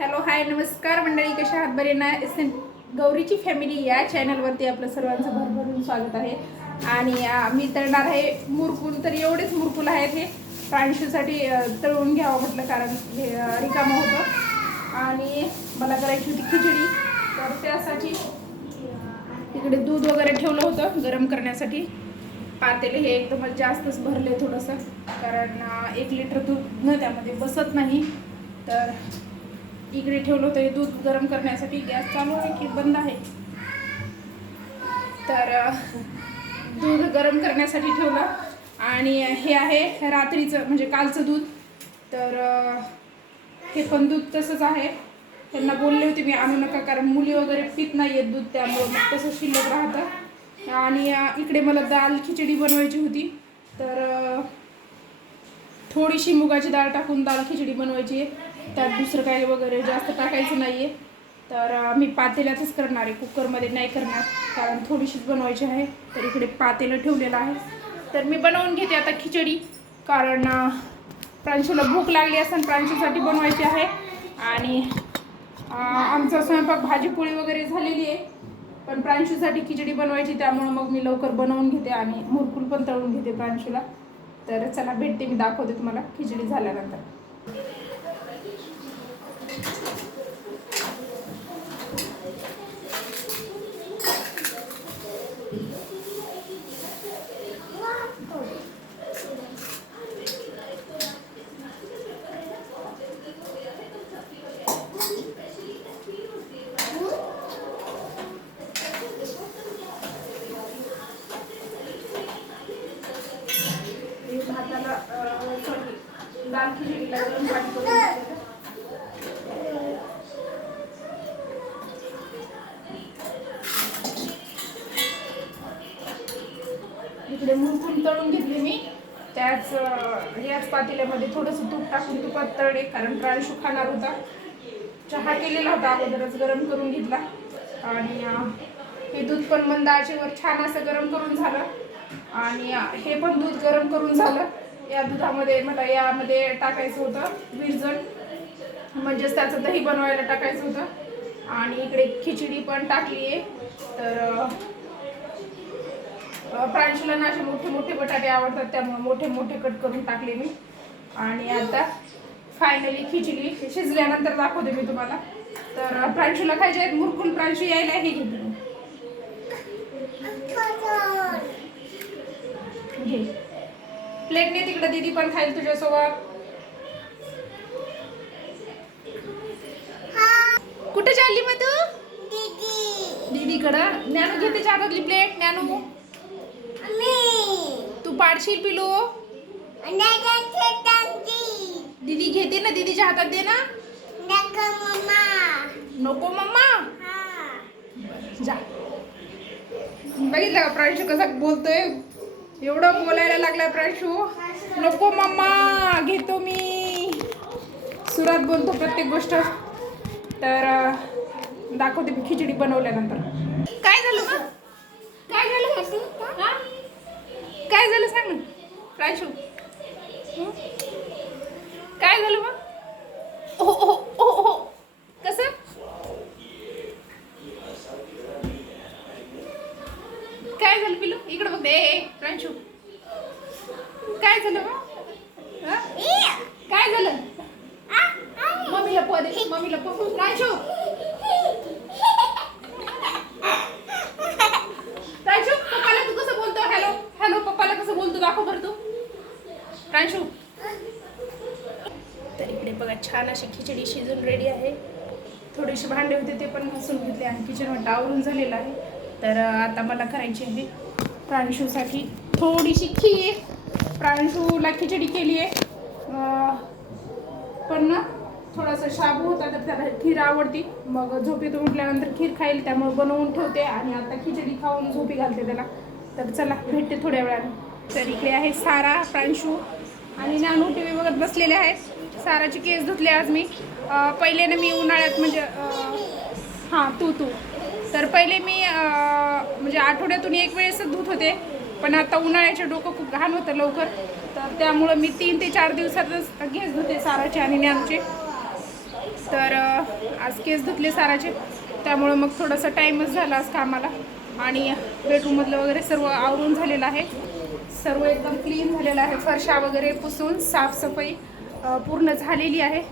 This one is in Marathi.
हॅलो हाय नमस्कार मंडळी कशा आहात? बरे ना? एस एन गौरीची फॅमिली या चॅनलवरती आपलं सर्वांचं भरभरून स्वागत आहे. आणि मी तळणार आहे मुरकुल तर एवढेच मुरकुल आहेत हे. प्रांशूसाठी तळून घ्यावं म्हटलं कारण हे रिकामं होतं. आणि मला करायची होती खिचडी. तर त्यासाठी तिकडे दूध वगैरे ठेवलं होतं गरम करण्यासाठी. पातेले हे एकदमच जास्तच भरले थोडंसं कारण एक लिटर दूध न त्यामध्ये बसत नाही. तर इकडे ठेवलं होतं हे दूध गरम करण्यासाठी गॅस चालू आहे की बंद आहे? तर दूध गरम करण्यासाठी ठेवलं. आणि हे आहे रात्रीचं म्हणजे कालचं दूध. तर हे पण दूध तसंच आहे. त्यांना बोलले होते मी आणू नका कारण मुली वगैरे पित नाही आहेत दूध त्यामुळं मग तसं शिल्लक राहतं. आणि इकडे मला दाल खिचडी बनवायची होती. तर थोडीशी मुगाची डाळ टाकून दाल खिचडी बनवायची आहे. त्यात दुसरं काही वगैरे जास्त टाकायचं नाही आहे तर मी पातेल्यातच करणार आहे. कुकरमध्ये नाही करणार. कारण थोडीशीच बनवायची आहे. तर इकडे पातेलं ठेवलेलं आहे. तर मी बनवून घेते आता खिचडी. कारण अं, प्रांशूला भूक लागली असेल प्रांशूसाठी बनवायची आहे. आणि आमचा स्वयंपाक भाजीपोळी वगैरे झालेली आहे. पण प्रांशूसाठी खिचडी बनवायची त्यामुळं मग मी लवकर बनवून घेते आणि मुरकुल पण तळून घेते प्रांशूला. तर चला भेटते मी दाखवते तुम्हाला खिचडी झाल्यानंतर हे भाताला सॉरी दाल खिचडीला गरम पाणी करून घ्यायचं. इकडे मुरकून तळून घेतली मी. त्याच याच पातेल्यामध्ये थोडंसं तूप टाकून तुपात तळले कारण प्राणशू खाणार होता. चहा केलेला होता अगोदरच गरम करून घेतला. आणि हे दूध पण मंद आचेवर छान असं गरम करून झालं. आणि हे पण दूध गरम करून झालं. या दुधामध्ये मला यामध्ये टाकायचं होतं विरजण म्हणजेच त्याचं दही बनवायला टाकायचं होतं. आणि इकडे खिचडी पण टाकली आहे. तर प्रांशूला ना असे मोठे मोठे बटाटे आवडतात त्यामुळे मोठे मोठे कट करून टाकले मी. आणि आता फायनली खिचडी शिजल्यानंतर दाखवते मी तुम्हाला. तर प्रांशूला खायचे आहेत मुरकून प्रांशू यायला हे घेते मी. घे. प्लेटने तिकडे दीदी पण खाईल तुझ्यासोबत. कुठे चालली मग तू? दीदीकडं. ज्ञानू घे त्याच्या हातातली प्लेट ज्ञानू तू पाडशील पिलू? दीदी घेते ना दीदीच्या हातात दे ना. नको मम्मा. जा. बघितलं का प्रांशू कसा बोलतोय? एवढं बोलायला लागलाय प्रांशू. नको मम्मा घेतो मी. सुरात बोलतो प्रत्येक गोष्ट. तर दाखवते मी खिचडी बनवल्यानंतर. काय झालं मग? काय झालं हा? काय झालं सांग. ना प्रांशू? काय झालं मग? हो हो कसं काय झालं पिलू इकडे बघ. दे प्रांशू. काय झालं काय झालं? मम्मीला पो दे. मम्मीला पो प्रांशू. प्रांशू पप्पाला तू कसं बोलतो? हॅलो हॅलो पप्पाला कसं बोलतो? दाखव बरं तू. प्रांशू. तर इकडे बघा छान अशी खिचडी शिजून रेडी आहे. थोडेसे भांडे होते ते पण घासून घेतले आणि किचन वाटा आवरून झालेलं आहे. तर आता मला करायची आहे प्रांशूसाठी थोडीशी खीर. प्रांशूला खिचडी केली आहे. पण ना थोडासा शाबू होता तर त्याला खीर आवडती. मग झोपेतून उठल्यानंतर खीर खाईल त्यामुळे बनवून ठेवते आणि आता खिचडी खाऊन झोपी घालते त्याला. तर चला भेटते थोड्या वेळाने. तर इकडे आहे सारा प्रांशू आणि नानू टी व्ही बघत बसलेले आहेत. साराचे केस धुतले आज मी. पहिले ना मी उन्हाळ्यात म्हणजे हां तू तू. तर पहिले मी म्हणजे आठवड्यातून एक वेळेसच धुत होते पण आता उन्हाळ्याचे डोकं खूप घाण होतं लवकर. तर त्यामुळं मी तीन ते चार दिवसातच केस धुते साराचे आणि ज्ञानचे तर आज केस धुतले साराचे. त्यामुळं मग थोडासा टाईमच झाला आज कामाला. आणि बेडरूममधलं वगैरे सर्व आवरून झालेलं आहे. सर्व एकदम क्लीन झालेलं आहे. फरशा वगैरे पुसून साफसफाई पूर्ण झालेली आहे.